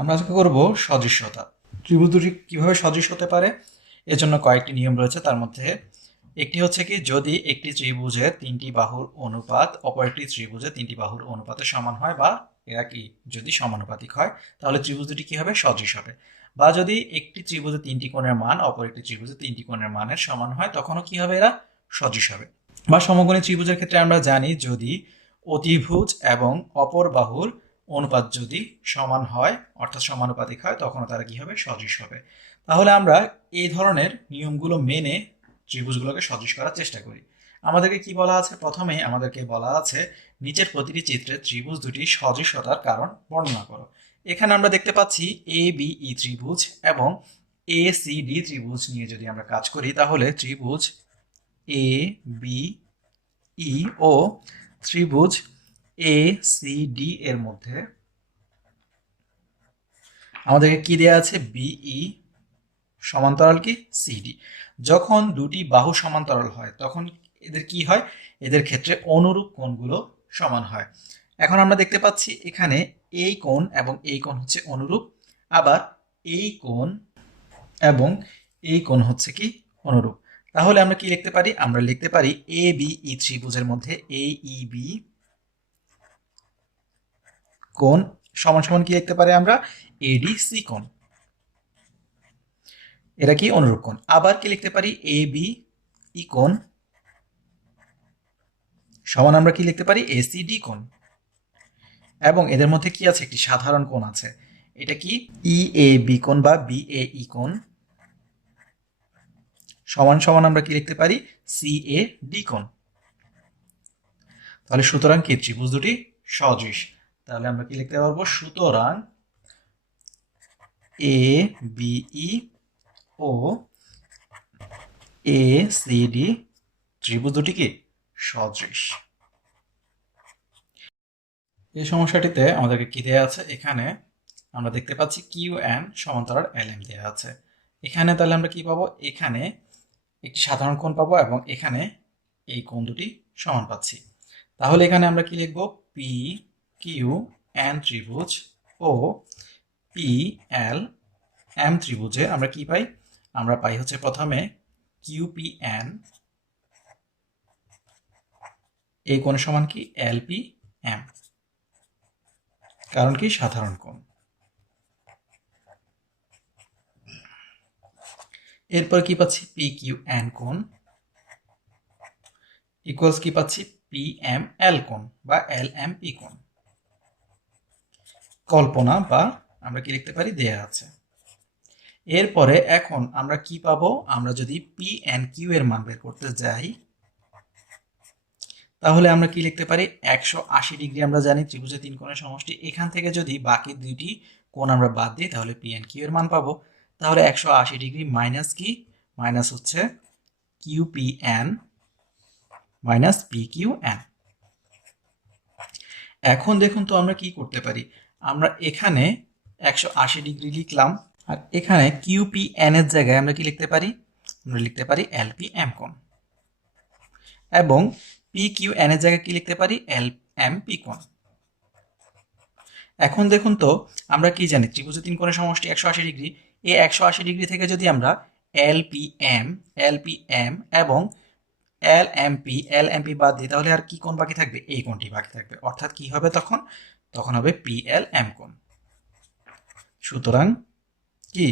আমরা আজকে করব সদৃশ্যতা। ত্রিভুজ দুটি কিভাবে সদৃশ হতে পারে এর জন্য কয়েকটি নিয়ম রয়েছে। তার মধ্যে একটি হচ্ছে কি, যদি একটি ত্রিভুজের তিনটি বাহুর অনুপাত অপর একটি ত্রিভুজের তিনটি বাহুর অনুপাতের সমান হয়, বা এরা কি যদি সমানুপাতিক হয়, তাহলে ত্রিভুজ দুটি কি হবে, সদৃশ হবে। বা যদি একটি ত্রিভুজের তিনটি কোণের মান অপর একটি ত্রিভুজের তিনটি কোণের মানের সমান হয়, তখনও কি হবে, এরা সদৃশ হবে। বা সমকোণী ত্রিভুজের ক্ষেত্রে আমরা জানি, যদি অতিভুজ এবং অপর বাহুর অনুপাত যদি সমান হয়, অর্থাৎ সমানুপাতিক হয়, তখন তারা কি হবে, সদৃশ হবে। তাহলে আমরা এই ধরনের নিয়মগুলো মেনে ত্রিভুজগুলোকে সদৃশ করার চেষ্টা করি। আমাদেরকে কি বলা আছে, প্রথমেই আমাদেরকে বলা আছে নিচের প্রতিটি চিত্রে ত্রিভুজ দুটি সদৃশতার কারণ বর্ণনা করো। এখানে আমরা দেখতে পাচ্ছি এ বি ই ত্রিভুজ এবং এ সি ডি ত্রিভুজ নিয়ে যদি আমরা কাজ করি, তাহলে ত্রিভুজ এ বি ই ও ত্রিভুজ এ সি ডি এর মধ্যে আমাদেরকে কি দেয়া আছে, বিই সমান্তরাল কি সিডি। যখন দুটি বাহু সমান্তরাল হয় তখন এদের কি হয়, এদের ক্ষেত্রে অনুরূপ কোণগুলো সমান হয়। এখন আমরা দেখতে পাচ্ছি এখানে এই কোণ এবং এই কোণ হচ্ছে অনুরূপ, আবার এই কোণ এবং এই কোণ হচ্ছে কি অনুরূপ। তাহলে আমরা কি লিখতে পারি, আমরা লিখতে পারি এ বি ই ত্রিভুজের মধ্যে এ ই বি কোণ সমান সমান কি লিখতে পারি আমরা, এডিসি কোণ। এরা কি অনুরূপ কোণ। আবার কি লিখতে পারি, এ বি ই কোণ সমান আমরা কি লিখতে পারি, এসিডি কোণ। এবং এদের মধ্যে কি আছে, একটি সাধারণ কোণ আছে, এটা কি ই এ বি কোণ বা বি এ ই কোণ সমান সমান আমরা কি লিখতে পারি, সি এ ডি কোণ। তাহলে সুতরাং কি ত্রিভুজ দুটি সদৃশ। তাহলে আমরা কি লিখতে পারবো, সুতরাং এ বি ই ও এ সি ডি ত্রিভুজ দুটি কি সদৃশ। এই সমস্যাটিতে আমাদেরকে কি দেয়া আছে, এখানে আমরা দেখতে পাচ্ছি কিউ এন সমান্তরাল এল এম দেওয়া আছে। এখানে তাহলে আমরা কি পাবো, এখানে একটি সাধারণ কোণ পাবো এবং এখানে এই কোণ দুটি সমান পাচ্ছি। তাহলে এখানে আমরা কি লিখবো, পি কিউ এন ত্রিভুজ ও পি এল এম ত্রিভুজে আমরা কি পাই, আমরা পাই হচ্ছে প্রথমে কিউ পি এন এই কোণের সমান কি এল পি এম, কারণ কি সাধারণ কোণ। এরপর কি পাচ্ছি, পি কিউ এন কোণ ইকুয়ালস কি পাচ্ছি, পি এম এল কোণ বা এল এম পি কোণ। কল্পনা বা আমরা কি লিখতে পারি, দেয়া আছে। এরপরে এখন আমরা কি পাবো, আমরা যদি পি এন কিউ এর মান বের করতে যাই, তাহলে আমরা কি লিখতে পারি, 180 ডিগ্রি আমরা জানি ত্রিভুজের তিন কোণের সমষ্টি। এখান থেকে যদি বাকি দুইটি কোণ আমরা বাদ দিই, তাহলে পি এন কিউ এর মান পাবো। তাহলে 180 ডিগ্রি মাইনাস কি, মাইনাস হচ্ছে Q P N minus P Q N. এখন দেখুন তো আমরা কি করতে পারি, আমরা এখানে 180 ডিগ্রি লিখলাম, আর এখানে কিউ পি এন এর জায়গায় আমরা কি লিখতে পারি, আমরা লিখতে পারি এল পি এম কোণ, এবং পি কিউ এন এর জায়গায় কি লিখতে পারি, এল এম পি কোণ। এখন দেখুন তো আমরা কি জানি, ত্রিভুজের তিন কোণের সমষ্টি 180 ডিগ্রি। এই 180 ডিগ্রি থেকে যদি আমরা এল পি এম এবং এল এম পি বাদ দিই, তাহলে আর কি কোণ বাকি থাকবে, এই কোণটি বাকি থাকবে। অর্থাৎ কি হবে তখন, তখন হবে পি এল এম কোণ। সুতরাং কি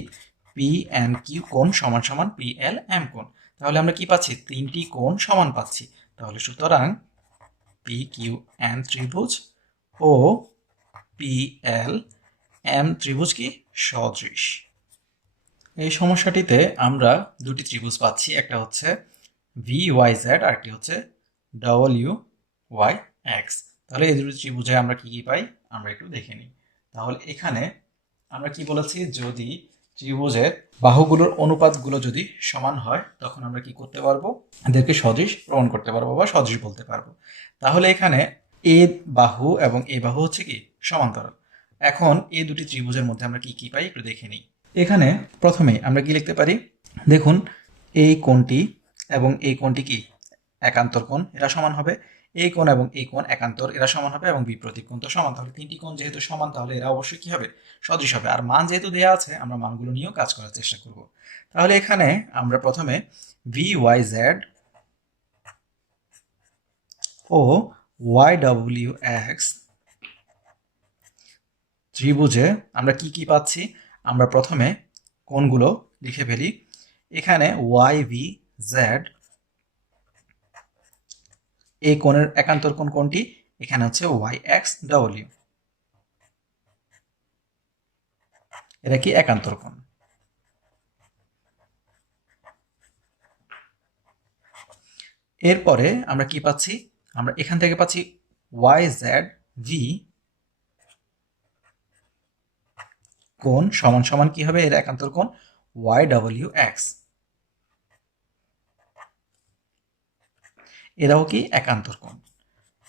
পি এন কিউ কোণ সমান সমান পি এল এম কোণ। তাহলে আমরা কি পাচ্ছি, তিনটি কোণ সমান পাচ্ছি। তাহলে সুতরাং পি কিউ এন ত্রিভুজ ও পি এল এম ত্রিভুজ কি সদৃশ। এই সমস্যাটিতে আমরা দুটি ত্রিভুজ পাচ্ছি, একটা হচ্ছে ভি ওয়াই জেড আর একটি হচ্ছে ডব্লিউ ওয়াই এক্স। তাহলে এই দুটি ত্রিভুজে আমরা কি কি পাই, আমরা একটু দেখে নিই। তাহলে এখানে আমরা কি বলেছি, যদি ত্রিভুজের বাহুগুলোর অনুপাতগুলো যদি সমান হয়, তখন আমরা কি করতে পারবো, এদেরকে সদৃশ প্রমাণ করতে পারবো বা সদৃশ বলতে পারবো। তাহলে এখানে এ বাহু এবং এ বাহু হচ্ছে কি সমান্তরাল। এখন এই দুটি ত্রিভুজের মধ্যে আমরা কি কি পাই একটু দেখে নিই। এখানে প্রথমে আমরা কি লিখতে পারি, দেখুন এই কোণটি এবং এই কোণটি কি একান্তর কোণ, এরা সমান হবে। এই কোণ এবং এই কোণ একান্তর, এরা সমান হবে এবং বিপরীত কোণ তো সমান। তাহলে তিনটি কোণ যেহেতু সমান তাহলে এরা অবশ্যই কি হবে, সদৃশ হবে। আর মান যেহেতু দেওয়া আছে আমরা মানগুলো নিয়েও কাজ করার চেষ্টা করব। তাহলে এখানে আমরা প্রথমে VYZ ও YWX ত্রিভুজে আমরা কি কি পাচ্ছি, আমরা প্রথমে কোণগুলো লিখে ফেলি। এখানে YVZ এই কোণের একান্তর কোণ কোনটি, এখানে হচ্ছে YXW, এটা কি একান্তর কোণ। এরপরে আমরা কি পাচ্ছি, আমরা এখান থেকে পাচ্ছি YZV কোণ সমান সমান কি হবে, এর একান্তর কোণ YWX, এরাও কি একান্তর কোণ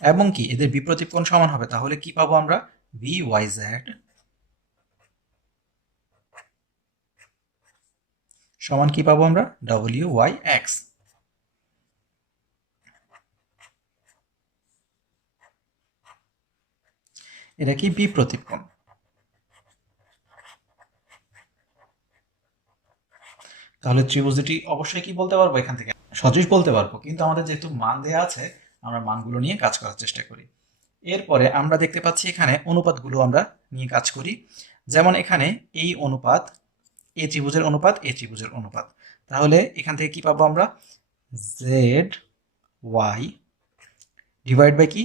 এবং কি এদের বিপরীত কোণ সমান হবে। তাহলে কি পাবো আমরা, VYZ সমান কি পাবো আমরা, WYX। এটা কি বিপরীত কোণ। তাহলে ত্রিভুজ দুটি অবশ্যই কি বলতে পারবো, এখান থেকে সদৃশ বলতে পারবো, কিন্তু আমাদের যেহেতু মান দেয়া আছে আমরা মানগুলো নিয়ে কাজ করার চেষ্টা করি। এরপরে আমরা দেখতে পাচ্ছি এখানে অনুপাতগুলো আমরা নিয়ে কাজ করি। যেমন এখানে এই অনুপাত, এ ত্রিভুজের অনুপাত, এ ত্রিভুজের অনুপাত। তাহলে এখান থেকে কি পাবো আমরা, ZY ডিভাইড বাই কি,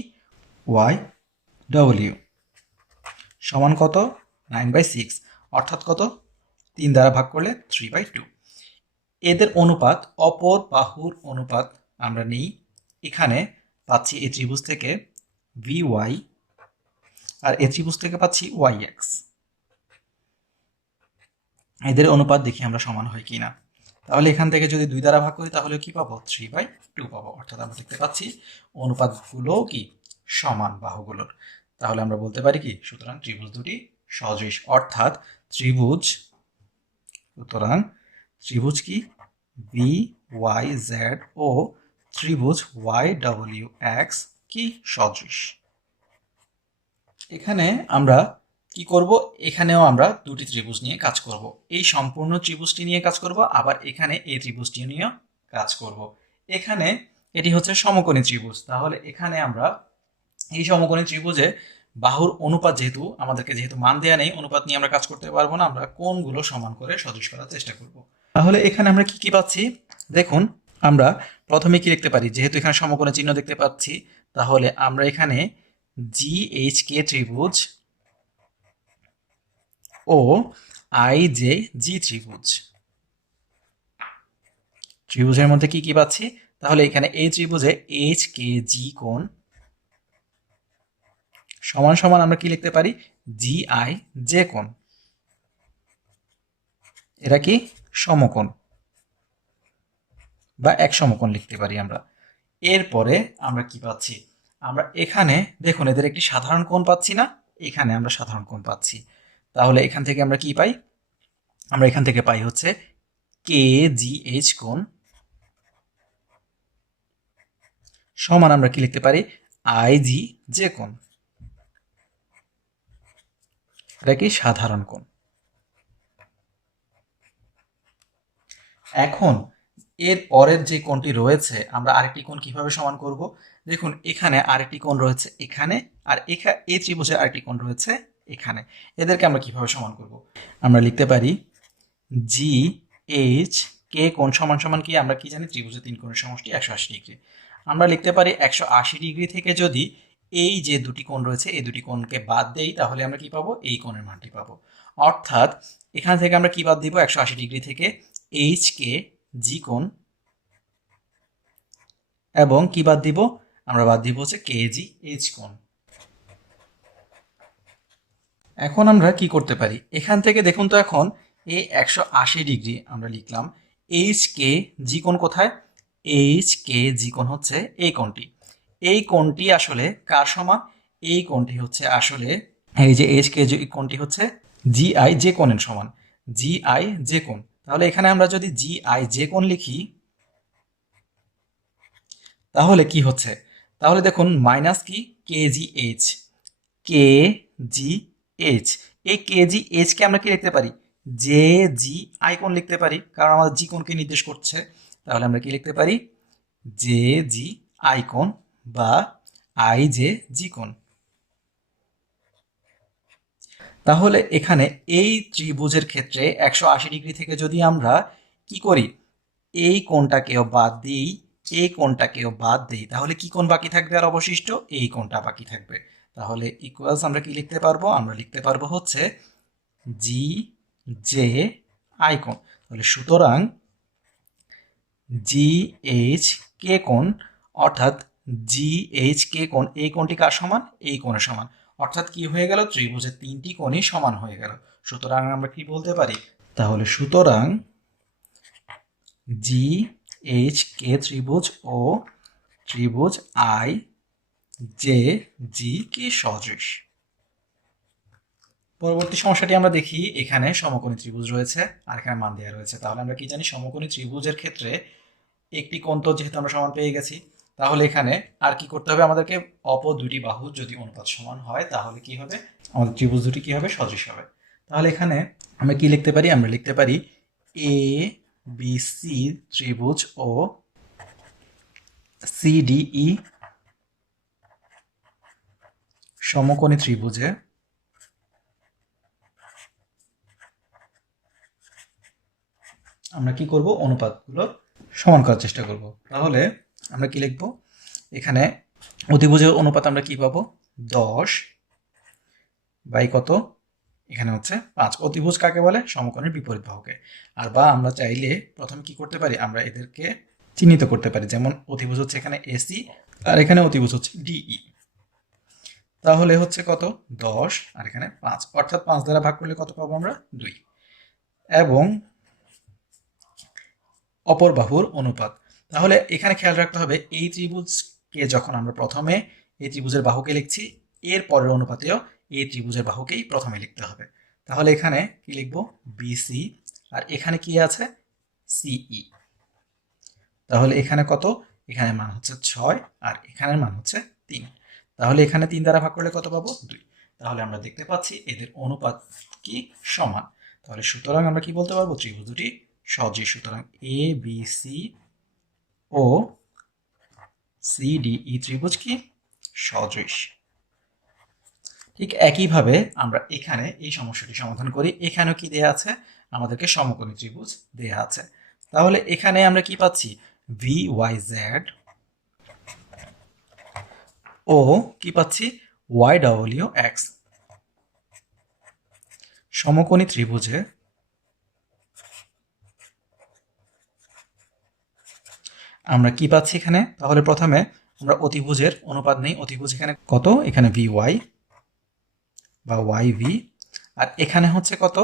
YW সমান কত, 9/6, অর্থাৎ কত, 3 দ্বারা ভাগ করলে 3/2। এদের অনুপাত, অপর বাহুর অনুপাত আমরা নিই। এখানে পাচ্ছি এই ত্রিভুজ থেকে VY আর এই ত্রিভুজ থেকে পাচ্ছি YX। এদের অনুপাত দেখি আমরা সমান হয় কিনা। তাহলে এখান থেকে যদি 2 দ্বারা ভাগ করি তাহলে কি পাবো, 3/2 পাবো। অর্থাৎ আমরা দেখতে পাচ্ছি অনুপাতগুলো কি সমান বাহুগুলোর। তাহলে আমরা বলতে পারি কি, সুতরাং ত্রিভুজ দুটি সদৃশ, অর্থাৎ ত্রিভুজ, সুতরাং ত্রিভুজ কি VYZ ও ত্রিভুজ YWX কি সদৃশ। এখানে আমরা কি করব, এখানেও আমরা দুটি ত্রিভুজ নিয়ে কাজ করব। এই সম্পূর্ণ ত্রিভুজটি নিয়ে কাজ করব, আবার এখানে এই ত্রিভুজটি নিয়ে কাজ করব। এখানে এটি হচ্ছে সমকোণী ত্রিভুজ। তাহলে এখানে আমরা এই সমকোণী ত্রিভুজে বাহুর অনুপাত যেহেতু মান দেয়া নেই, অনুপাত নিয়ে আমরা কাজ করতে পারবো না, আমরা কোণগুলো সমান করে সদৃশ করার চেষ্টা করব। তাহলে এখানে আমরা কি কি পাচ্ছি দেখুন, আমরা প্রথমে কি লিখতে পারি, যেহেতু এখানে সমকোণের চিহ্ন দেখতে পাচ্ছি তাহলে আমরা এখানে GHK ত্রিভুজ ও IJG ত্রিভুজের মধ্যে কি কি পাচ্ছি, তাহলে এখানে এই ত্রিভুজে HKG কোণ সমান সমান আমরা কি লিখতে পারি, GIJ কোণ, এরা কি সমকোণ বা এক সমকোণ লিখতে পারি আমরা। এরপরে আমরা কি পাচ্ছি, আমরা এখানে দেখুন এদের একটি সাধারণ কোণ পাচ্ছি না, এখানে আমরা সাধারণ কোণ পাচ্ছি। তাহলে এখান থেকে আমরা কি পাই, আমরা এখান থেকে পাই হচ্ছে KGH কোণ সমান আমরা কি লিখতে পারি, IGJ কোণ, এটা কি সাধারণ কোণ। এখন এর পরের যে কোণটি রয়েছে আমরা আরেকটি কোণ কিভাবে সমান করব, দেখুন এখানে আরেকটি কোণ রয়েছে এখানে, আর এই ত্রিভুজের আরেকটি কোণ রয়েছে এখানে। এদেরকে আমরা কিভাবে সমান করব, আমরা লিখতে পারি GHK কোণ সমান সমান কি, আমরা কি জানি ত্রিভুজের 3 কোণের সমষ্টি 180 ডিগ্রি। আমরা লিখতে পারি 180 ডিগ্রি থেকে যদি এই যে দুটি কোণ রয়েছে এই দুটি কোণকে বাদ দেই তাহলে আমরা কি পাবো, এই কোণের মানটি পাবো। অর্থাৎ এখান থেকে আমরা কি বাদ দিব, 180 ডিগ্রি থেকে HKG কোণ এবং কি বাদ দিব, আমরা বাদ দিব হচ্ছে KGH কোণ। এখন আমরা কি করতে পারি, এখান থেকে দেখুন তো, এখন এই 180 ডিগ্রি আমরা লিখলাম, HKG কোণ কোথায়, HKG কোণ হচ্ছে এই কোণটি। এই কোণটি আসলে কার সমান, এই কোণটি হচ্ছে আসলে এই যে HKG কোণটি হচ্ছে GIJ কোণের সমান, GIJ কোণ। তাহলে এখানে আমরা যদি GIJ কোণ লিখি তাহলে কি হচ্ছে, তাহলে দেখুন মাইনাস কি KGH, KGH, এই KGH কে আমরা কি লিখতে পারি JG আই কোণ লিখতে পারি, কারণ আমাদের জি কোণকে নির্দেশ করছে। তাহলে আমরা কি লিখতে পারি JG আই কোণ বা IJG কোণ। তাহলে এখানে এই ত্রিভুজের ক্ষেত্রে 180 ডিগ্রি থেকে যদি আমরা কি করি এই কোণটাকেও বাদ দিই, এই কোণটাকেও বাদ দিই, তাহলে কি কোণ বাকি থাকবে আর অবশিষ্ট এই কোণটা বাকি থাকবে। তাহলে ইকুয়ালস আমরা কি লিখতে পারবো, আমরা লিখতে পারবো হচ্ছে GJ আই কোণ। তাহলে সুতরাং GHK কোণ অর্থাৎ GHK কোণ, এই কোণটি কার সমান এই কোণের সমান, অর্থাৎ কি হয়ে গেল ত্রিভুজের তিনটি কোণই সমান হয়ে গেল। সুতরাং আমরা কি বলতে পারি, তাহলে সুতরাং GHK ত্রিভুজ ও ত্রিভুজ IJG কি সদৃশ। পরবর্তী সমস্যাটি আমরা দেখি, এখানে সমকোণী ত্রিভুজ রয়েছে আর এখানে মান দেওয়া রয়েছে। তাহলে আমরা কি জানি সমকোণী ত্রিভুজের ক্ষেত্রে একটি কোণ তো যেহেতু আমরা সমান পেয়ে গেছি, তাহলে এখানে আর কি করতে হবে আমাদেরকে, অপর দুটি বাহু যদি অনুপাত সমান হয় তাহলে কি হবে আমাদের ত্রিভুজ দুটি কি হবে সদৃশ হবে। তাহলে এখানে আমরা কি লিখতে পারি, আমরা লিখতে পারি ABC ত্রিভুজ ও CDE সমকোণী ত্রিভুজে আমরা কি করব অনুপাতগুলো সমান করার চেষ্টা করব। তাহলে আমরা কি লিখব, এখানে অতিভুজের অনুপাত আমরা কি পাবো 10 বাই কত, এখানে হচ্ছে 5। অতিভুজ কাকে বলে সমকোণের বিপরীত বাহুকে। আর বা আমরা চাইলে প্রথমে কি করতে পারি, আমরা এদেরকে চিহ্নিত করতে পারি, যেমন অতিভুজ হচ্ছে এখানে AC আর এখানে অতিভুজ হচ্ছে DE। তাহলে হচ্ছে কত 10 আর এখানে 5, অর্থাৎ 5 দ্বারা ভাগ করলে কত পাবো আমরা 2। এবং অপর বাহুর অনুপাত, তাহলে এখানে খেয়াল রাখতে হবে এই ত্রিভুজকে যখন আমরা প্রথমে এই ত্রিভুজের বাহুকে লিখছি, এর পরের অনুপাতেও এই ত্রিভুজের বাহুকেই প্রথমে লিখতে হবে। তাহলে এখানে কি লিখবো BC আর এখানে কি আছে CE। তাহলে এখানে কত, এখানে মান হচ্ছে 6 আর এখানের মান হচ্ছে 3। তাহলে এখানে 3 দ্বারা ভাগ করলে কত পাবো 2। তাহলে আমরা দেখতে পাচ্ছি এদের অনুপাত কি সমান। তাহলে সুতরাং আমরা কি বলতে পারবো ত্রিভুজ দুটি সদৃশ। সুতরাং ABC ও CDE ত্রিভুজ কি সদৃশ। ঠিক একইভাবে আমরা এখানে এই সমস্যাটি সমাধান করি, এখানেও কি দেয়া আছে আমাদেরকে সমকোণী ত্রিভুজ দেয়া আছে। তাহলে এখানে আমরা কি পাচ্ছি VYZ ও কি পাচ্ছি YWX সমকোণী ত্রিভুজে আমরা কি পাচ্ছি এখানে। তাহলে প্রথমে আমরা অতিভুজের অনুপাত নেই, অতিভুজ এখানে কত, এখানে VY বা YV আর এখানে হচ্ছে কত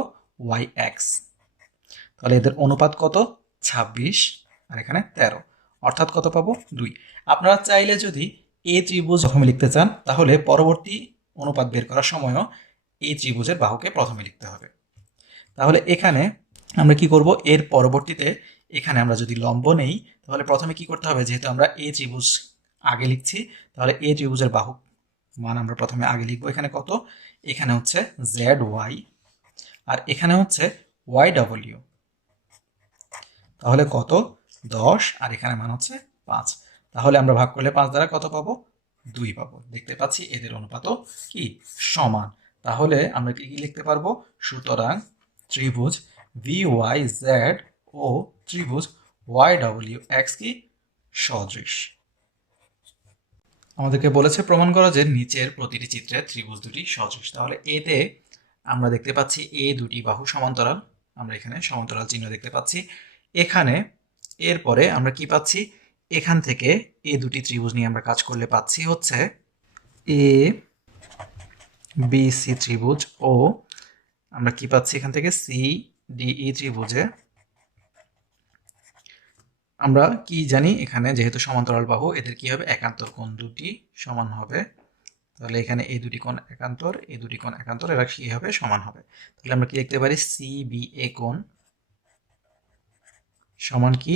YX। তাহলে এদের অনুপাত কত 26 আর এখানে 13, অর্থাৎ কত পাবো 2। আপনারা চাইলে যদি এই ত্রিভুজ প্রথমে লিখতে চান তাহলে পরবর্তী অনুপাত বের করার সময়ও এই ত্রিভুজের বাহুকে প্রথমে লিখতে হবে। তাহলে এখানে আমরা কি করব, এর পরবর্তীতে এখানে আমরা যদি লম্ব নেই তাহলে প্রথমে কি করতে হবে, যেহেতু আমরা এই ত্রিভুজ আগে লিখছি তাহলে এই ত্রিভুজের বাহু মান আমরা প্রথমে আগে লিখবো। এখানে কত, এখানে হচ্ছে ZY আর এখানে হচ্ছে YW। তাহলে কত 10 আর এখানে মান হচ্ছে 5। তাহলে আমরা ভাগ করলে 5 দ্বারা কত পাবো 2 পাবো। দেখতে পাচ্ছি এদের অনুপাতও কি সমান। তাহলে আমরা কি লিখতে পারবো, সুতরাং ত্রিভুজ VYZ ও ত্রিভুজ YWX কি সদৃশ। আমাদেরকে বলেছে প্রমাণ করা যে নিচের প্রতিটি চিত্রে ত্রিভুজ দুটি সদৃশ। তাহলে এতে আমরা দেখতে পাচ্ছি এ দুটি বাহু সমান্তরাল, আমরা এখানে সমান্তরাল চিহ্ন দেখতে পাচ্ছি। এখানে এরপরে আমরা কি পাচ্ছি, এখান থেকে এ দুটি ত্রিভুজ নিয়ে আমরা কাজ করলে পাচ্ছি হচ্ছে ABC ত্রিভুজ ও আমরা কি পাচ্ছি এখান থেকে CDE ত্রিভুজে আমরা কি জানি, এখানে যেহেতু সমান্তরাল বাহু এদের কি হবে একান্তর কোণ দুটি সমান হবে। তাহলে এখানে এই দুটি কোণ একান্তর, এই দুটি কোণ একান্তর, এরা কি হবে সমান হবে। তাহলে আমরা কি লিখতে পারি CBA কোণ সমান কি,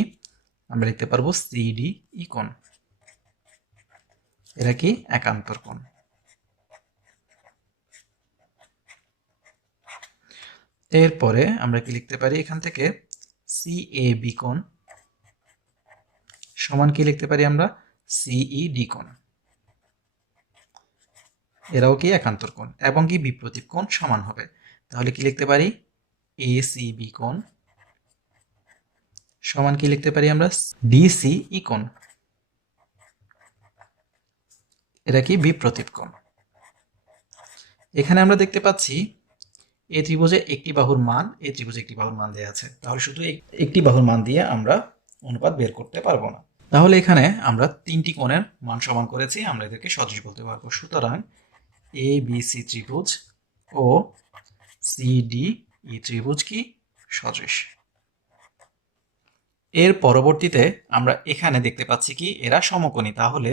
আমরা লিখতে পারবো CDE কোণ। এরা কি একান্তর কোণ। এরপরে আমরা কি লিখতে পারি এখান থেকে CAB কোণ সমান কি লিখতে পারি আমরা CED কোণ। এরাও কি একান্তর কোণ এবং কি বিপ্রতীপ কোণ সমান হবে। তাহলে কি লিখতে পারি ACB কোণ সমান কি লিখতে পারি আমরা DCE কোণ। এরা কি বিপ্রতীপ কোণ। এখানে আমরা দেখতে পাচ্ছি এ ত্রিভুজে একটি বাহুর মান এ ত্রিভুজে একটি বাহুর মান দেওয়া আছে, তাহলে শুধু একটি বাহুর মান দিয়ে আমরা অনুপাত বের করতে পারবো না। তাহলে এখানে আমরা তিনটি কোণের মান সমান করেছি, আমরা এদেরকে সদৃশ বলতে পারবো। সুতরাং ABC ত্রিভুজ ও CDE ত্রিভুজ কি সদৃশ। এর পরবর্তীতে আমরা এখানে দেখতে পাচ্ছি কি এরা সমকোণী। তাহলে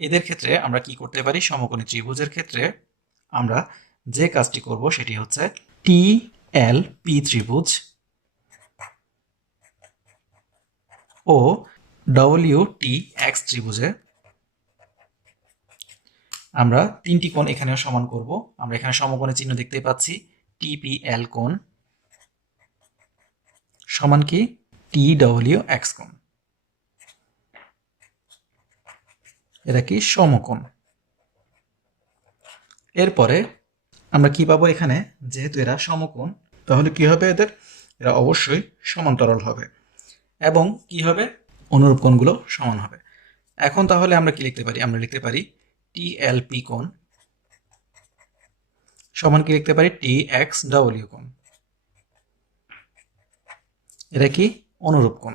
এদের ক্ষেত্রে আমরা কি করতে পারি, সমকোণী ত্রিভুজের ক্ষেত্রে আমরা যে কাজটি করব সেটি হচ্ছে TLP ত্রিভুজ ও WTX ত্রিভুজে আমরা তিনটি কোণ এখানে সমান করব। আমরা এখানে সমকোণের চিহ্ন দেখতে পাচ্ছি। TPL কোণ সমান কি TWX কোণ। এরা কি সমকোণ। এরপরে আমরা কি পাবো এখানে, যেহেতু এরা সমকোণ তাহলে কি হবে এরা অবশ্যই সমান্তরাল হবে এবং কি হবে অনুরূপ কোণগুলো সমান হবে। এখন তাহলে আমরা কি লিখতে পারি, আমরা লিখতে পারি TLP কোণ সমান কি লিখতে পারি TXW কোণ। এরা কি অনুরূপ কোণ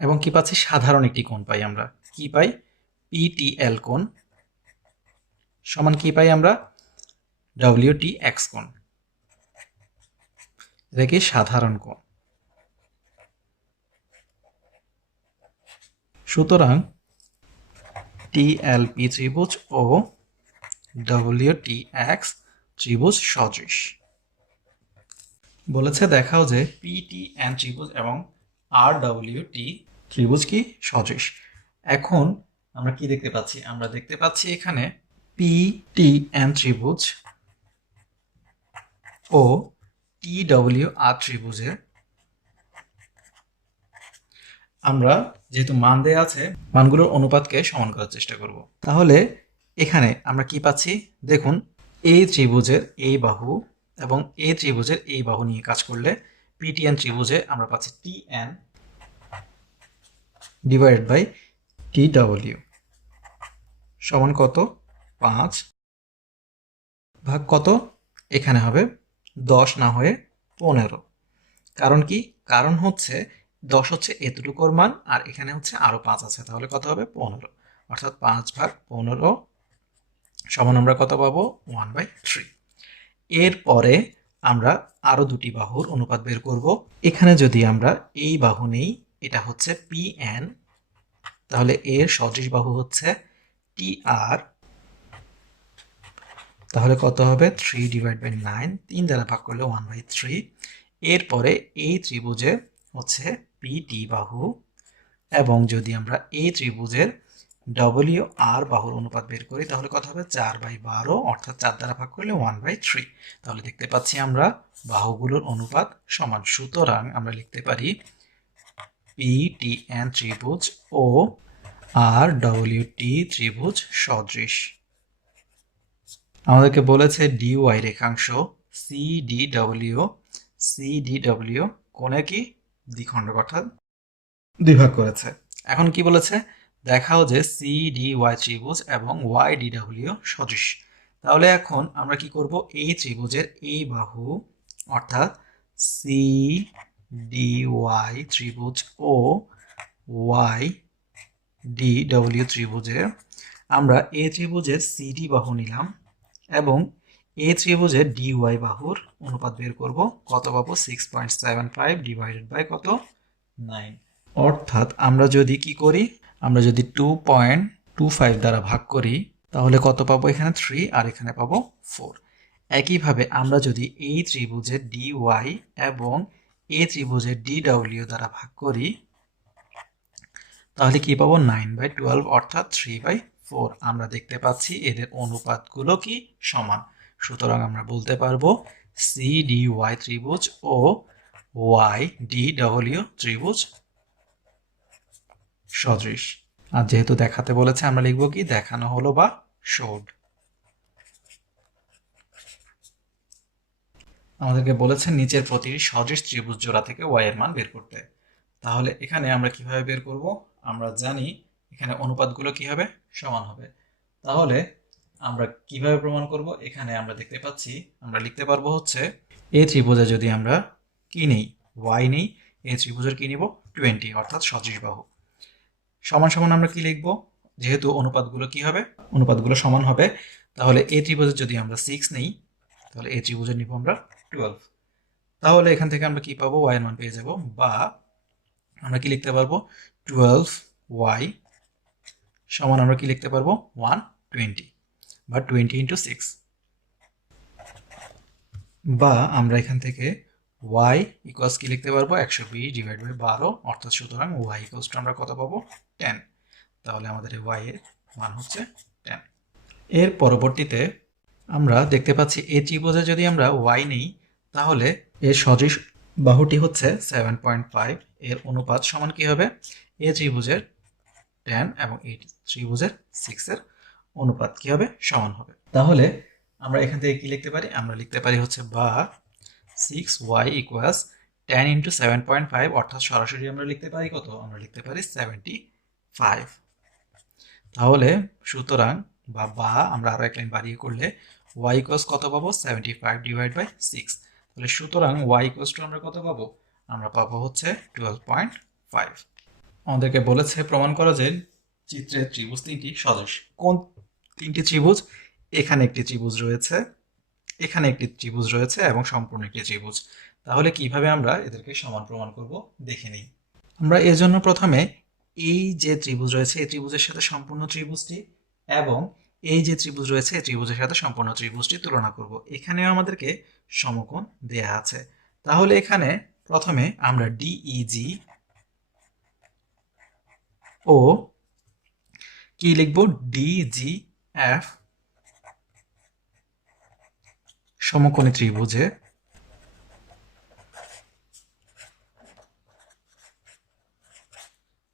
এবং কি পাচ্ছি সাধারণ একটি কোণ পাই। আমরা কি পাই PTL কোণ সমান কি পাই আমরা WTX কোণ। এটা কি সাধারণ কোণ। সুতরাং TLP ত্রিভুজ ও WTX ত্রিভুজ সদৃশ। বলেছে দেখাও যে PTN ত্রিভুজ এবং RWT ত্রিভুজ কি সদৃশ। এখন আমরা কি দেখতে পাচ্ছি, আমরা দেখতে পাচ্ছি এখানে PTN ত্রিভুজ ও TWR ত্রিভুজের আমরা যেহেতু মান দেয়া আছে মানগুলোর অনুপাতকে সমান করার চেষ্টা করব। তাহলে এখানে আমরা কি পাচ্ছি দেখুন, এই ত্রিভুজের এই বাহু এবং এই ত্রিভুজের এই বাহু নিয়ে কাজ করলে PTN ত্রিভুজে আমরা পাচ্ছি TN ডিভাইডেড বাই TW সমান কত 5 ভাগ কত, এখানে হবে 10 না হয়ে 15। কারণ কি, কারণ হচ্ছে 10 হচ্ছে এতটুকুর মান আর এখানে হচ্ছে আরো 5 আছে, তাহলে কত হবে 15, অর্থাৎ 5 ভাগ 15 সমান আমরা কত পাবো 1/3। এরপরে আমরা আরো দুটি বাহুর অনুপাত বের করব। এখানে যদি আমরা এই বাহু নেই, এটা হচ্ছে PN, তাহলে এর সদৃশ বাহু হচ্ছে TR, তাহলে কত হবে 3/9, 3 দ্বারা ভাগ করলে 1/3। এরপরে এই ত্রিভুজে হচ্ছে PT বাহু এবং যদি আমরা এই ত্রিভুজের WR বাহুর অনুপাত বের করি তাহলে কত হবে 4/12, অর্থাৎ 4 দ্বারা ভাগ করলে 1/3। তাহলে দেখতে পাচ্ছি আমরা বাহুগুলোর অনুপাত সমান। সুতরাং আমরা লিখতে পারি PTN ত্রিভুজ ও RWT ত্রিভুজ সদৃশ। আমাদেরকে বলেছে DY রেখাংশ CDW কোণে কি দ্বিখণ্ডক অর্থাৎ দ্বিভাগ করেছে। এখন কি বলেছে দেখাও যে CDY ত্রিভুজ এবং YDW সদৃশ। তাহলে এখন আমরা কি করব, এই ত্রিভুজের এই বাহু অর্থাৎ CDY ত্রিভুজ ও YDW ত্রিভুজে আমরা এই ত্রিভুজের CD বাহু নিলাম এবং এই ত্রিভুজের DY বাহুর অনুপাত বের করব। কত পাবো 6.75 ডিভাইডেড বাই কত 9, অর্থাৎ আমরা যদি কি করি, আমরা যদি 2.25 দ্বারা ভাগ করি তাহলে কত পাবো, এখানে 3 আর এখানে পাবো 4। একইভাবে আমরা যদি এই ত্রিভুজের DY এবং এই ত্রিভুজের DW দ্বারা ভাগ করি তাহলে কি পাবো 9/12 অর্থাৎ 3/4। আমরা দেখতে পাচ্ছি এদের অনুপাতগুলো কি সমান, সুতরাং আমরা বলতে পারবো CDY ত্রিভুজ ও YDW ত্রিভুজ সদৃশ। আর যেহেতু দেখাতে বলেছে আমরা লিখবো কি দেখানো হলো বা শোড। আমাদেরকে বলেছে নিচের প্রতিটি সদৃশ ত্রিভুজ জোড়া থেকে y এর মান বের করতে। তাহলে এখানে আমরা কিভাবে বের করব? আমরা জানি এখানে অনুপাতগুলো কি হবে, সমান হবে। তাহলে আমরা কিভাবে প্রমাণ করব? এখানে আমরা দেখতে পাচ্ছি আমরা লিখতে পারবো হচ্ছে এই ত্রিভুজে যদি আমরা কি নেই, y নেই, এই ত্রিভুজের কি নিব 20 অর্থাৎ সদৃশ বাহু। সমান সমান আমরা কি লিখব? যেহেতু অনুপাতগুলো কি হবে, অনুপাতগুলো সমান হবে, তাহলে এই ত্রিভুজের যদি আমরা 6 নেই তাহলে এই ত্রিভুজের নিব আমরা 12। তাহলে এখান থেকে আমরা কি পাবো, y এর মান পেয়ে যাব, বা আমরা কি লিখতে পারবো 12y সমান আমরা কি লিখতে পারবো 120 বা 20 × 6, বা আমরা এখান থেকে y ইকুয়ালস কি লিখতে পারবো 120/12 অর্থাৎ সুতরাং y ইকুয়ালস টু আমরা কত পাবো 10। তাহলে আমাদের y এর মান হচ্ছে 10। এর পরবর্তীতে আমরা দেখতে পাচ্ছি এই ত্রিভুজে যদি আমরা y নেই তাহলে এর সদৃশ বাহুটি হচ্ছে 7.5, এর অনুপাত সমান কি হবে এই ত্রিভুজের 10 এবং এই ত্রিভুজের 6 এর অনুপাত কি হবে, সমান হবে। তাহলে আমরা এখান থেকে কি লিখতে পারি, আমরা লিখতে পারি হচ্ছে বা 6y ইকুয়ালস 10 × 7.5 অর্থাৎ সরাসরি আমরা লিখতে পারি কত, আমরা লিখতে পারি 75। তাহলে সুতরাং বা আমরা আরো এক লাইন বাড়িয়ে করলে y ইকুয়ালস কত পাবো 75/6। তাহলে সুতরাং y ইকুয়ালস টু আমরা কত পাবো, আমরা পাবো হচ্ছে 12.5। আমাদেরকে বলেছে প্রমাণ করা যে চিত্রের ত্রিভুজ তিনটি সদৃশ। কোন তিনটি ত্রিভুজ? এখানে একটি ত্রিভুজ রয়েছে, এখানে একটি ত্রিভুজ রয়েছে এবং সম্পূর্ণ একটি ত্রিভুজ। তাহলে কিভাবে আমরা এদেরকে সমান প্রমাণ করব দেখে নিই। আমরা এর জন্য প্রথমে এই যে ত্রিভুজ রয়েছে এই ত্রিভুজের সাথে সম্পূর্ণ ত্রিভুজটি এবং এই যে ত্রিভুজ রয়েছে এই ত্রিভুজের সাথে সম্পূর্ণ ত্রিভুজটি তুলনা করব। এখানেও আমাদেরকে সমকোণ দেয়া আছে। তাহলে এখানে প্রথমে আমরা DEG ও কি লিখব DGF সমকোণী ত্রিভুজে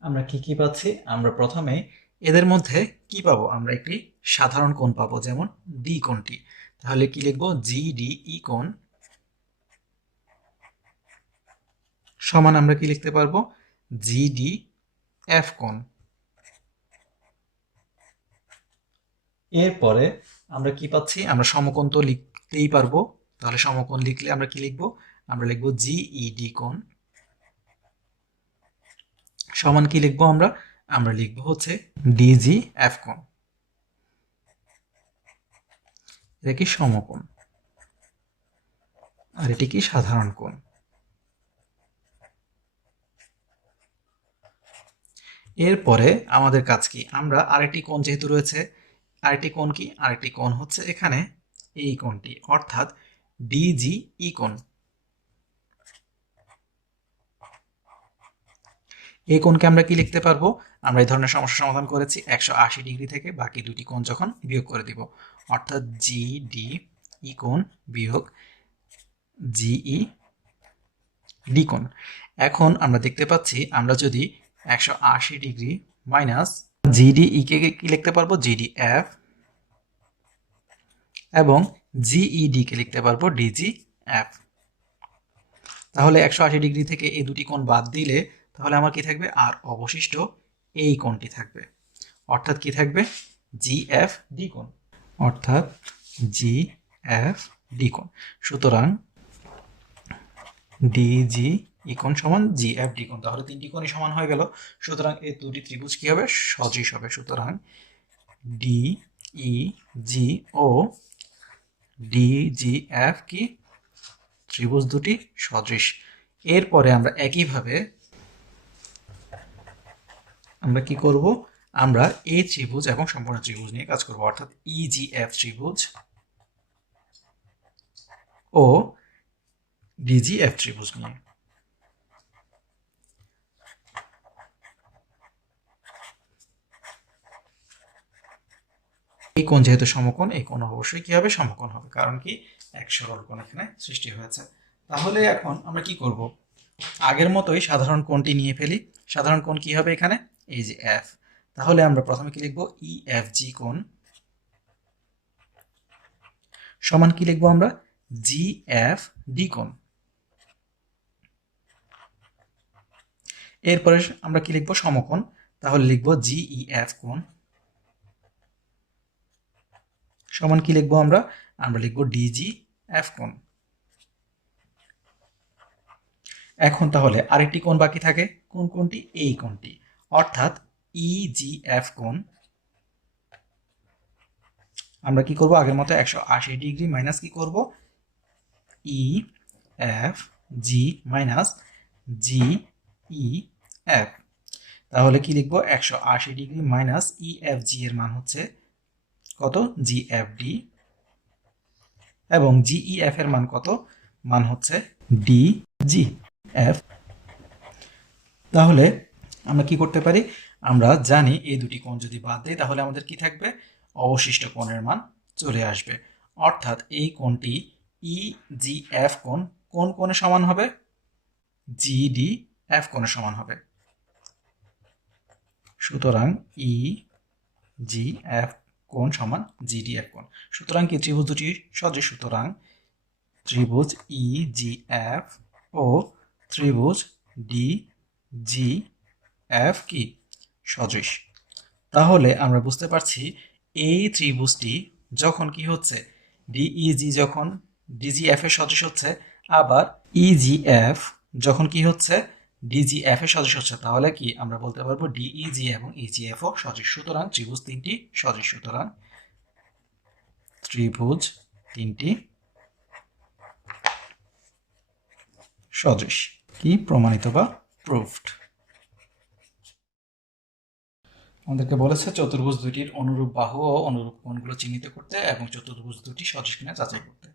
আমরা কি পাচ্ছি, আমরা প্রথমে এদের মধ্যে কি পাবো, আমরা একটি সাধারণ কোণ পাবো যেমন ডি কোণটি। তাহলে কি লিখবো GDE কোণ সমান আমরা কি লিখতে পারবো GDF কোণ। এরপরে আমরা কি পাচ্ছি, আমরা সমকোণ তো লিখতেই পারবো, তাহলে সমকোণ লিখলে আমরা কি লিখবো, আমরা লিখবো GED কোণ সমান কি লিখবো, আমরা লিখবো হচ্ছে DGF কোণ। এটা কি সমকোণ আর এটি কি সাধারণ কোণ। এরপরে আমাদের কাজ কি, আমরা আরেকটি কোণ যেহেতু রয়েছে, আরেকটি কোণ কি, আরেকটি কোণ হচ্ছে এখানে এই কোণটি অর্থাৎ DGE কোণ। এই কোণকে আমরা কি লিখতে পারবো, আমরা এই ধরনের সমস্যা সমাধান করেছি 180 ডিগ্রি থেকে বাকি দুটি কোণ যখন বিয়োগ করে দিব, অর্থাৎ GDE কোণ বিয়োগ GED কোণ। এখন আমরা দেখতে পাচ্ছি আমরা যদি 180 ডিগ্রি মাইনাস GDE কে কি লিখতে পারবো GDF এবং GED কে লিখতে পারবো DGF। তাহলে 180 ডিগ্রি থেকে এই দুটি কোণ বাদ দিলে তাহলে আমার কি থাকবে, আর অবশিষ্ট এই কোণটি থাকবে, অর্থাৎ কি থাকবে GFD কোণ, অর্থাৎ GFD কোণ। সুতরাং DGE কোণ সমান GFD কোণ। তাহলে তিনটি কোণই সমান হয়ে গেল, সুতরাং এই দুটি ত্রিভুজ কি হবে, সদৃশ হবে। সুতরাং DEG ও DGF কি ত্রিভুজ দুটি সদৃশ। এরপরে আমরা একইভাবে আমরা কি করব, আমরা এই ত্রিভুজ এবং সম্পূর্ণ ত্রিভুজ নিয়ে কাজ করব, অর্থাৎ EGF ত্রিভুজ ও DGF ত্রিভুজ নিয়ে। এই কোণ যেহেতু সমকোণ, এই কোণ অবশ্যই কি হবে, সমকোণ হবে, কারণ কি এক সরল কোণ এখানে সৃষ্টি হয়েছে। তাহলে এখন আমরা কি করব, আগের মতোই সাধারণ কোণটি নিয়ে ফেলি। সাধারণ কোণ কি হবে এখানে, এই যে এফ। তাহলে আমরা প্রথমে কি লিখবো, ই এফ জি কোণ সমান কি লিখবো আমরা, জি এফ ডি কোণ। এরপরে আমরা কি লিখবো, সমকোণ, তাহলে লিখবো জিই এফ কোণ সমান কি লিখবো আমরা, আমরা লিখবো ডিজি এফ কোণ। এখন তাহলে আরেকটি কোণ বাকি থাকে, কোন কোণটি, এই কোণটি, অর্থাৎ ইজিএফ কোণ আমরা কি করব, আগের মতো 180 ডিগ্রি মাইনাস কি করব, ই এফ জি মাইনাস জি ই এফ। তাহলে কি লিখবো, 180 degree minus E F G এর মান হচ্ছে কত, জি এফ ডি, এবং জিই এফ এর মান কত, মান হচ্ছে ডি জি এফ। তাহলে আমরা কি করতে পারি, আমরা জানি এই দুটি কোণ যদি বাদ দেই তাহলে আমাদের কি থাকবে, অবশিষ্ট কোণের মান চলে আসবে। অর্থাৎ এই কোণটি ই জি এফ কোণ কোন কোণের সমান হবে, জিডি এফ কোণের সমান হবে। সুতরাং ই জি এফ কোণ সমান জিডি এফ কোণ। সুতরাং কি ত্রিভুজ দুটি সদৃশ, সুতরাং ত্রিভুজ ই জি এফ ও ত্রিভুজ ডি জি এফ কি সদৃশ। তাহলে আমরা বুঝতে পারছি এই ত্রিভুজটি যখন কি হচ্ছে, ডিইজি যখন ডিজিএফ এর সদৃশ হচ্ছে, আবার ইজিএফ যখন কি হচ্ছে, ডিজিএফ এর সদৃশ হচ্ছে, তাহলে কি আমরা বলতে পারবো ডিইজি এবং ইজিএফ ও সদৃশ। সুতরাং ত্রিভুজ তিনটি সদৃশ, সুতরাং ত্রিভুজ তিনটি সদৃশ, কি প্রমাণিত বা প্রুফড। আমাদেরকে বলেছে চতুর্ভুজ দুটির অনুরূপ বাহু ও অনুরূপ কোণগুলো চিহ্নিত করতে এবং চতুর্ভুজ দুটি সদৃশ কিনা যাচাই করতে।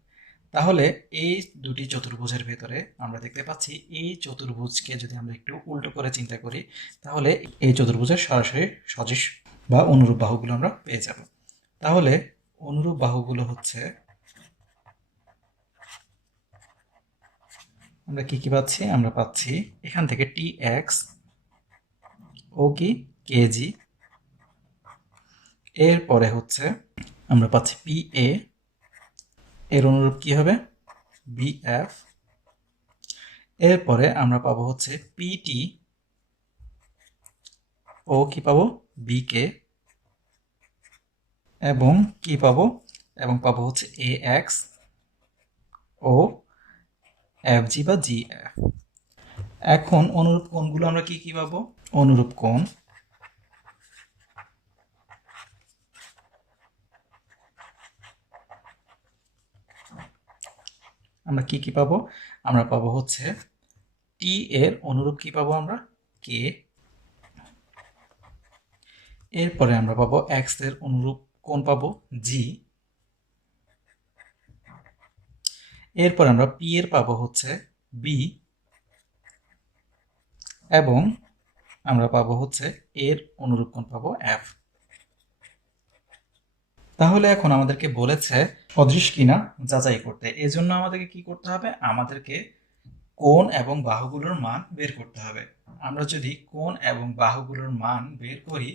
তাহলে এই দুটি চতুর্ভুজের ভেতরে আমরা দেখতে পাচ্ছি এই চতুর্ভুজকে যদি আমরা একটু উল্টো করে চিন্তা করি তাহলে এই চতুর্ভুজের সরাসরি সদৃশ বা অনুরূপ বাহুগুলো আমরা পেয়ে যাব। তাহলে অনুরূপ বাহুগুলো হচ্ছে, আমরা কি কি পাচ্ছি, আমরা পাচ্ছি এখান থেকে টি এক্স ও কি কেজি, এরপরে হচ্ছে আমরা পাচ্ছি পি এ, এর অনুরূপ কি হবে, বিএফ, এরপরে আমরা পাবো হচ্ছে পিটি ও কি পাবো, বিকে, এবং কি পাবো, এবং পাবো হচ্ছে এ এক্স ও এফ জি বা জি এফ। এখন অনুরূপ কোণগুলো আমরা কি কি পাবো, অনুরূপ কোণ আমরা কি কি পাবো, আমরা পাবো হচ্ছে টি এর অনুরূপ কি পাবো আমরা, কে, এরপরে আমরা পাবো এক্স এর অনুরূপ কোণ পাবো জি, এরপর আমরা পি এর পাবো হচ্ছে বি, এবং আমরা পাবো হচ্ছে এর অনুরূপ কোণ পাবো এফ। তাহলে এখন আমাদেরকে বলেছে সদৃশ কিনা যাচাই করতে, এজন্য আমাদেরকে কি করতে হবে, আমাদেরকে কোণ এবং বাহুগুলোর মান বের করতে হবে। আমরা যদি কোণ এবং বাহুগুলোর মান বের করি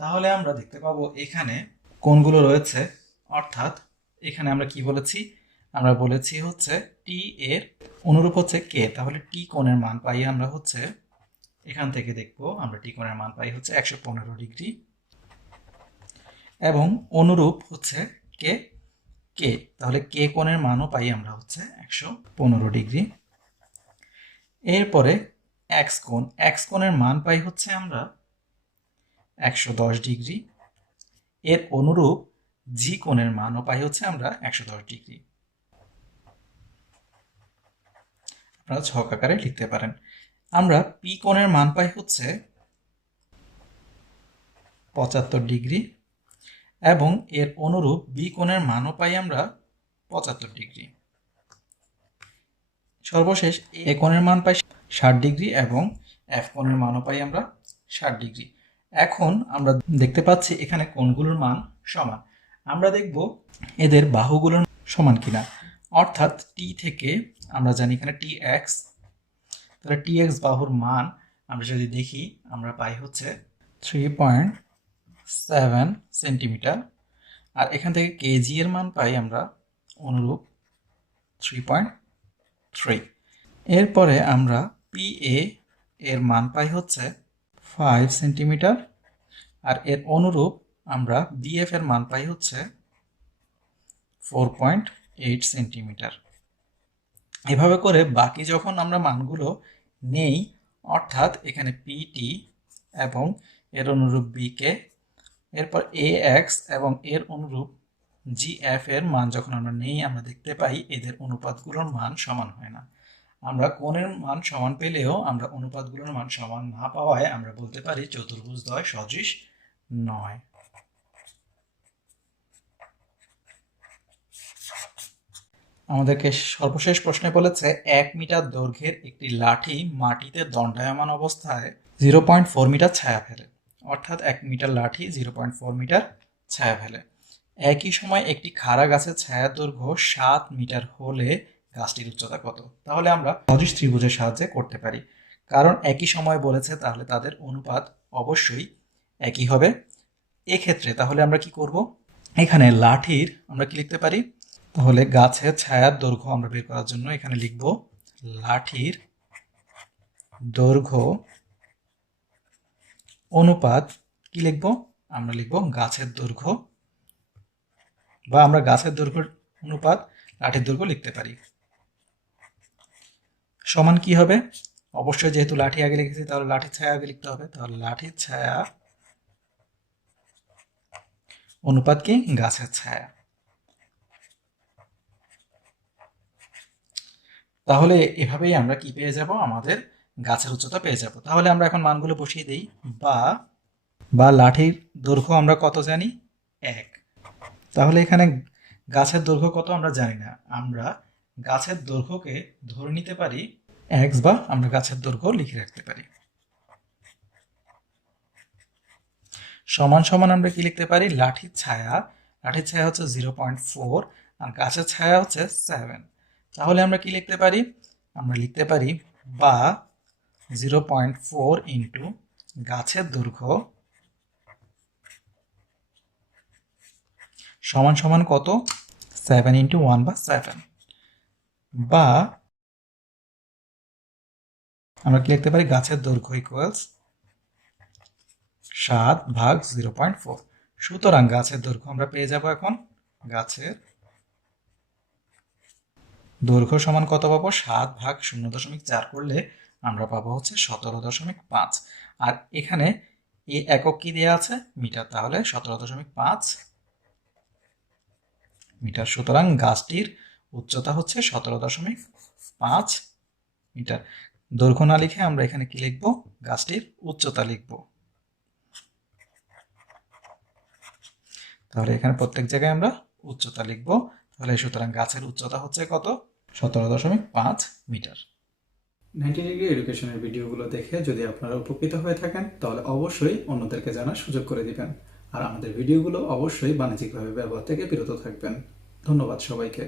তাহলে আমরা দেখতে পাবো এখানে কোণগুলো রয়েছে, অর্থাৎ এখানে আমরা কি বলেছি, আমরা বলেছি হচ্ছে টি এর অনুরূপ হচ্ছে কে, তাহলে টি কোণের মান পাই আমরা হচ্ছে, এখান থেকে দেখবো আমরা টি কোণের মান পাই হচ্ছে 115 ডিগ্রি, এবং অনুরূপ হচ্ছে কে, কে, তাহলে কে কোণের মানও পাই আমরা হচ্ছে 115 ডিগ্রি। এরপরে এক্স কোণের মান পাই হচ্ছে আমরা 110 ডিগ্রি, এর অনুরূপ জি কোণের মানও পাই হচ্ছে আমরা 110 ডিগ্রি। আপনারা ছক আকারে লিখতে পারেন। আমরা পি কোণের মান পাই হচ্ছে 75 ডিগ্রি, এবং এর অনুরূপ বি কোণের মানও পাই আমরা 75 ডিগ্রি। সর্বশেষ এ কোণের মান পাই 60 ডিগ্রি, এবং এফ কোণের মানও পাই আমরা 60 ডিগ্রি। এখন আমরা দেখতে পাচ্ছি এখানে কোণগুলোর মান সমান। আমরা দেখব এদের বাহুগুলোর সমান কিনা, অর্থাৎ টি থেকে আমরা জানি এখানে টি এক্স, তাহলে টি এক্স বাহুর মান আমরা যদি দেখি আমরা পাই হচ্ছে 3.7 সেন্টিমিটার, আর এখান থেকে কেজি এর মান পাই আমরা অনুরূপ 3.3। এরপরে আমরা পি এর মান পাই হচ্ছে 5 সেন্টিমিটার, আর এর অনুরূপ আমরা বিএফ এর মান পাই হচ্ছে 4.8 সেন্টিমিটার। এভাবে করে বাকি যখন আমরা মানগুলো নেই, অর্থাৎ এখানে পিটি এবং এর অনুরূপ বিকে, এরপর এ এক্স এবং এর অনুরূপ জিএফ এর মান যখন আমরা নেই, আমরা দেখতে পাই এদের অনুপাতগুলোর মান সমান হয় না। আমরা কোণের মান সমান পেলেও আমরা অনুপাতগুলোর মান সমান না পাওয়ায় আমরা বলতে পারি চতুর্ভুজদ্বয় সদৃশ নয়। আমাদেরকে সর্বশেষ প্রশ্নে বলেছে 1 মিটার দৈর্ঘ্যের একটি লাঠি মাটিতে দণ্ডায়মান অবস্থায় 0.4 মিটার ছায়া ফেলে, অর্থাৎ 1 মিটার লাঠি 0.4 মিটার ছায়া ফেলে। একই সময় একটি খাড়া গাছের ছায়া দৈর্ঘ্য 7 মিটার হলে গাছটির উচ্চতা কত? তাহলে আমরা সদৃশ ত্রিভুজের সাহায্যে করতে পারি, কারণ একই সময় বলেছে তাহলে তাদের অনুপাত অবশ্যই একই হবে। এক্ষেত্রে তাহলে আমরা কি করব, এখানে লাঠির আমরা কি লিখতে পারি, তাহলে গাছের ছায়ার দৈর্ঘ্য আমরা বের করার জন্য এখানে লিখব লাঠির দৈর্ঘ্য অনুপাত কি লিখব, আমরা লিখব গাছের দৈর্ঘ্য, বা আমরা গাছের দৈর্ঘ্য অনুপাত লাঠির দৈর্ঘ্য লিখতে পারি। সমান কি হবে, অবশ্যই যেহেতু লাঠি আগে লিখেছি তাহলে লাঠির ছায়া আগে লিখতে হবে, তাহলে লাঠির ছায়া অনুপাত কি গাছের ছায়া। তাহলে এভাবেই আমরা কি পেয়ে যাব, আমাদের গাছের উচ্চতা পেয়ে যাব। তাহলে আমরা এখন মানগুলো বসিয়ে দিই। বা লাঠির দৈর্ঘ্য আমরা কত জানি, 1। তাহলে এখানে গাছের দৈর্ঘ্য কত আমরা জানি না, আমরা গাছের দৈর্ঘ্যকে ধরে নিতে পারি x, বা আমরা গাছের দৈর্ঘ্য লিখে রাখতে পারি। সমান সমান আমরা কি লিখতে পারি, লাঠির ছায়া হচ্ছে 0.4 আর গাছের ছায়া হচ্ছে 7। তাহলে আমরা কি লিখতে পারি, আমরা লিখতে পারি বা 0.4 ইন্টু গাছের দৈর্ঘ্য সমান সমান কত, 7 ইন্টু 1 বা 7, বা আমরা কি লিখতে পারি, গাছের দৈর্ঘ্য ইকুয়ালস 7 ভাগ 0.4। সুতরাং গাছের দৈর্ঘ্য আমরা পেয়ে যাব, এখন গাছের দৈর্ঘ্য সমান কত পাবো, 7 ভাগ 0.4 করলে আমরা পাবো হচ্ছে 17.5। আর এখানে এই একক কি দেওয়া আছে, মিটার, তাহলে 17.5 মিটার। সুতরাং গাছটির উচ্চতা হচ্ছে 17.5 মিটার। দৈর্ঘ্য না লিখে আমরা এখানে কি লিখব, গাছটির উচ্চতা লিখব। তাহলে এখানে প্রত্যেক জায়গায় আমরা উচ্চতা লিখব। তাহলে সুতরাং গাছের উচ্চতা হচ্ছে কত, 17.5 মিটার। 90 ডিগ্রি এডুকেশনের ভিডিওগুলো দেখে যদি আপনারা উপকৃত হয়ে থাকেন তাহলে অবশ্যই অন্যদেরকে জানার সুযোগ করে দিবেন, আর আমাদের ভিডিওগুলো অবশ্যই বাণিজ্যিকভাবে ব্যবহার থেকে বিরত থাকবেন। ধন্যবাদ সবাইকে।